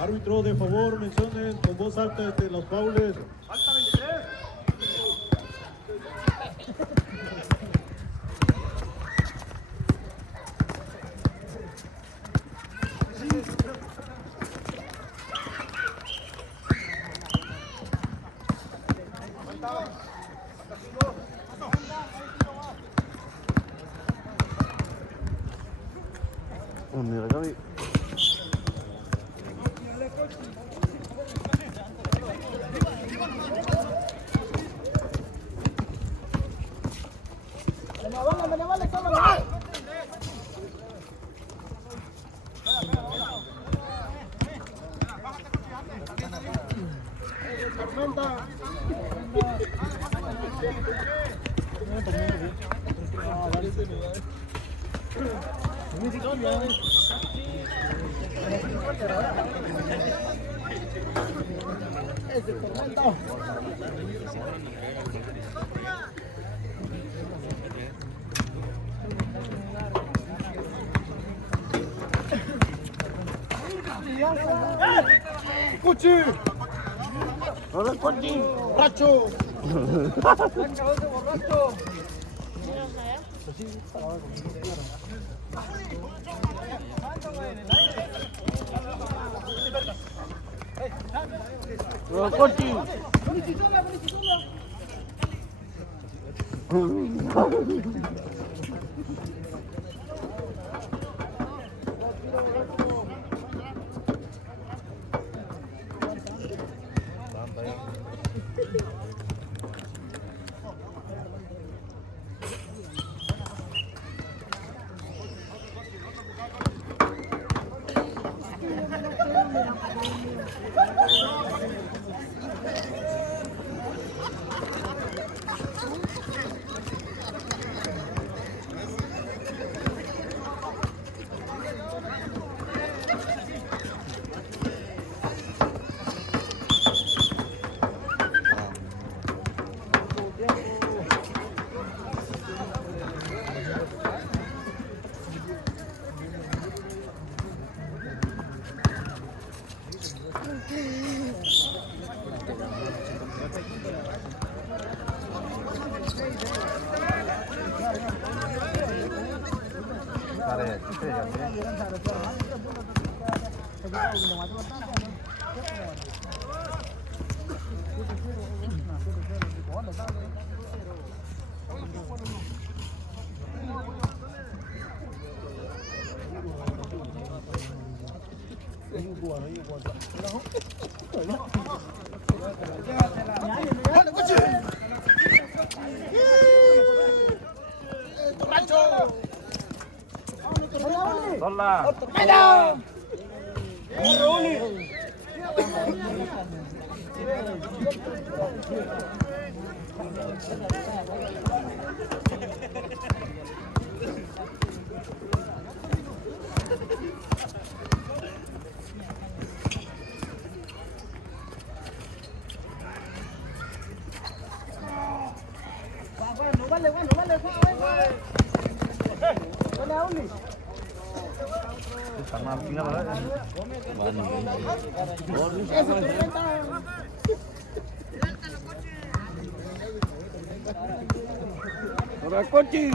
Árbitro, de favor, mencionen con voz alta desde los faules. ¡Falta 23! Mira, Gaby. ¡Cuchi! ¡Hola, Cuchi! ¡Borracho! borracho! ¡Hola, Cuchi! ¡Hola! ¡Hola, Cochi!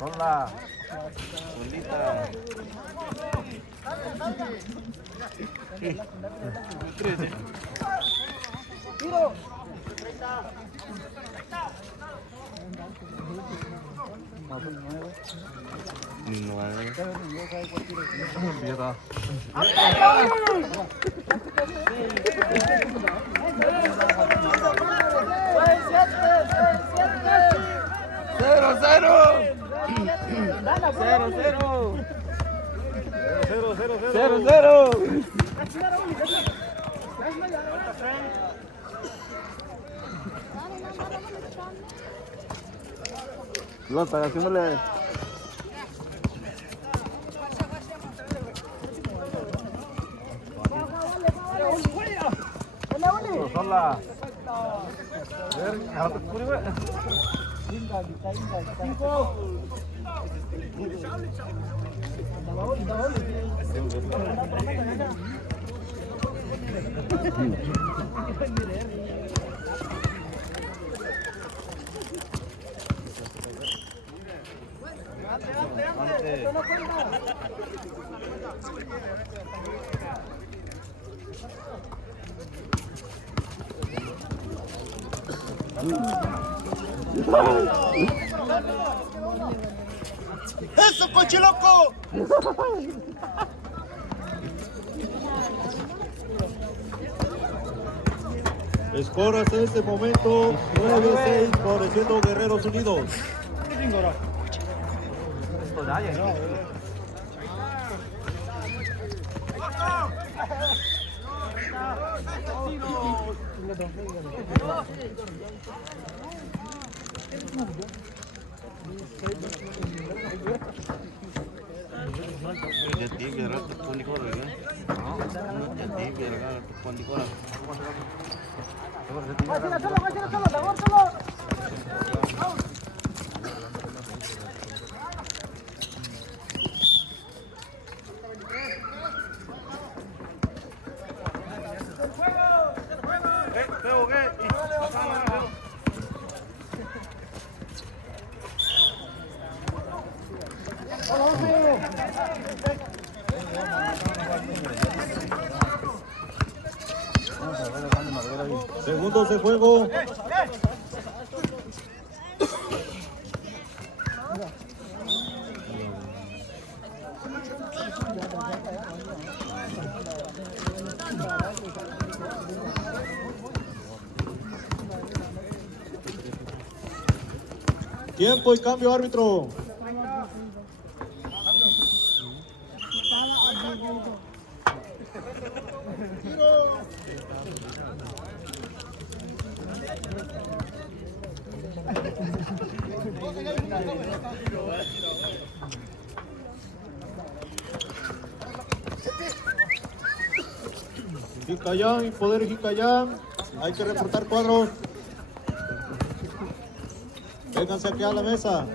Hola. Solita. ¡Tiro! Pelota, hacémosle. Sola. A ver, ahora te cubrí, güey. ¡Eso, cochiloco! Score hasta este momento 9-6 favoreciendo Guerreros Unidos. Jadi biar tepun di koran kan? Jadi biar tepun di koran. Segundos de juego. Tiempo y cambio, árbitro. Jicayán y Poder Jicayán. Hay que reportar cuadros. Vénganse aquí a la mesa.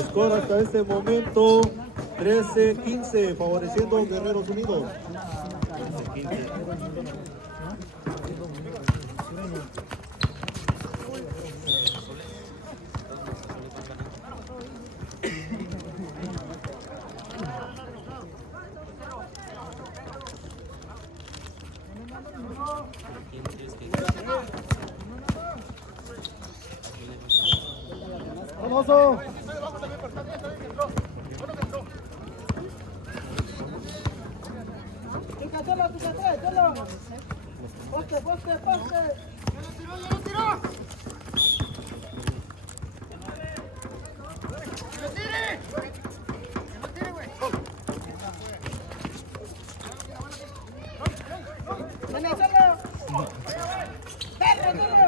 Score hasta este momento 13-15 favoreciendo Guerreros Unidos. ¡Famoso! ¡Poste, poste, poste! ¡Ya lo tiró! ¡Lo tire! ¡Lo tire, güey! ¡Dale, dale! ¡Dale, dale!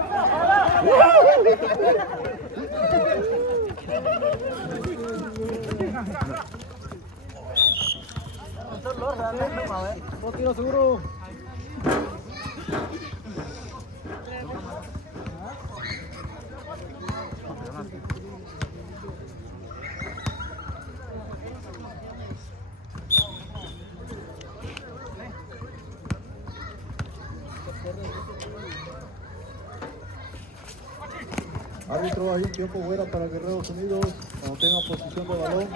No tiro seguro. Árbitro, hay un tiempo fuera para Guerreros Unidos cuando tengan posición de balón.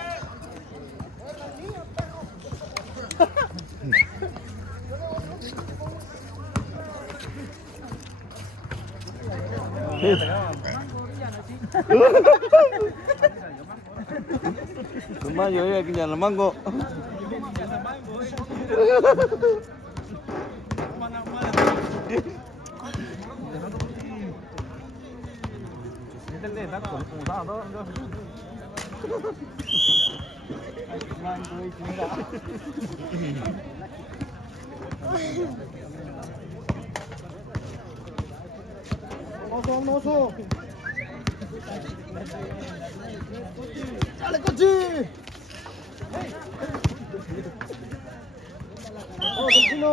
Nomás yo iba aquí ya la mango. Oso. ¡Dale, cochi! ¡Oh, Delfino!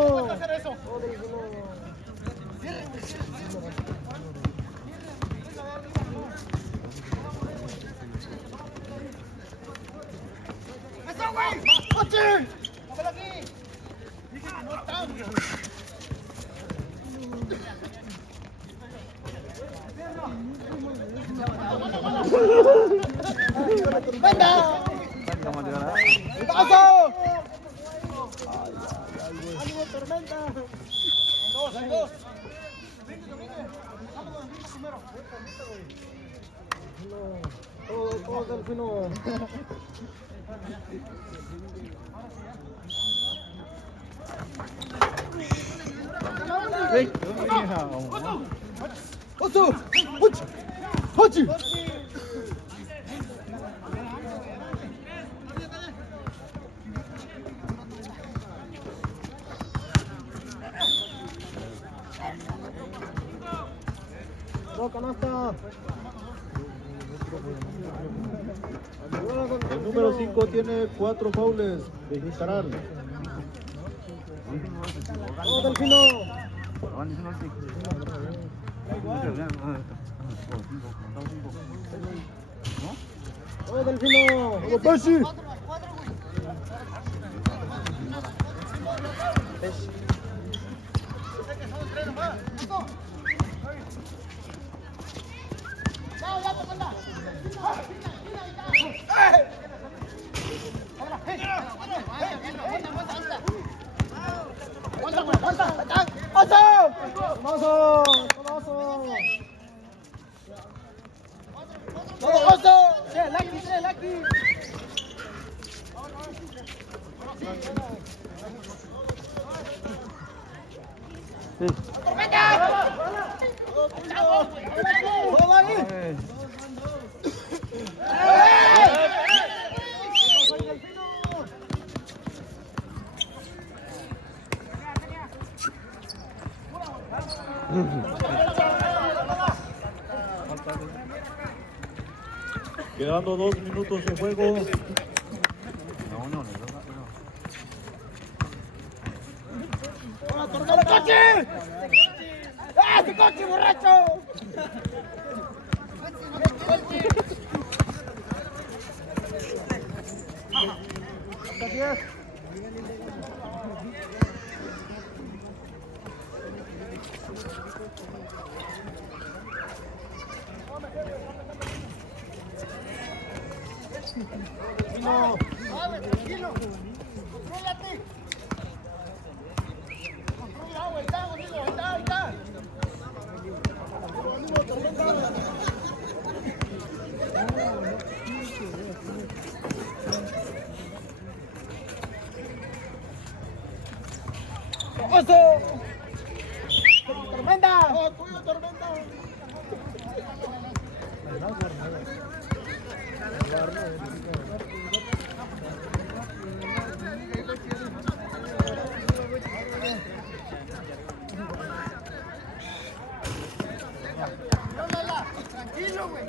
¡Eso, güey! ¡Cochi! ¡Póngalo aquí! Dije que no está. ¡Venga! ¿Qué pasó? ¡Ánimo, tormenta! Dos. Todo Delfino. ¡Oso! ¡Hochi! Canasta. El número 5 tiene 4 faules de Gisarán. ¡Oh, Delfino! ¡Oh, Delfino! ¡Oh, Pesci! Lucky. Quedando 2 minutos de juego. ¡Hola, coche! ¡Ah, ese coche, borracho! No. Tranquilo. Contrólate. Ahí está. ¡Oso! ¡Tormenta! ¡Oh, tuyo, tormenta! Tranquilo, güey.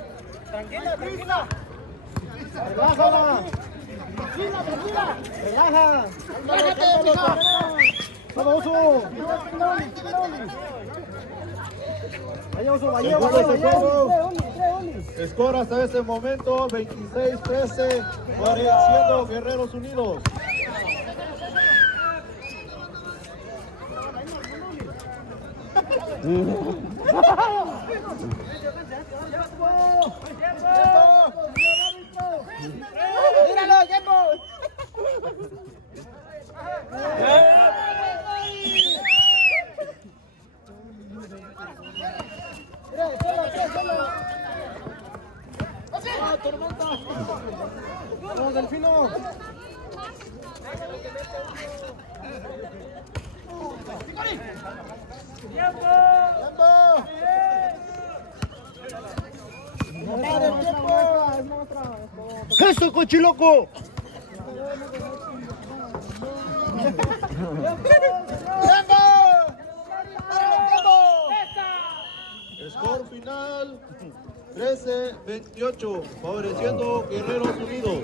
Tranquila, tranquila. Relájala. Tranquila, tranquila. Relaja. Relájate, mija. Vamos, Oso. Vaya, Oso, vaya, vaya. Score hasta ese momento 26-13, favoreciendo Guerreros Unidos. ¡Míralo, tiempo! ¡Ah, tormenta! ¡Vamos, Delfino! ¡Tiempo! ¡Eso, cochiloco! Score final 13-28, favoreciendo Guerreros Unidos.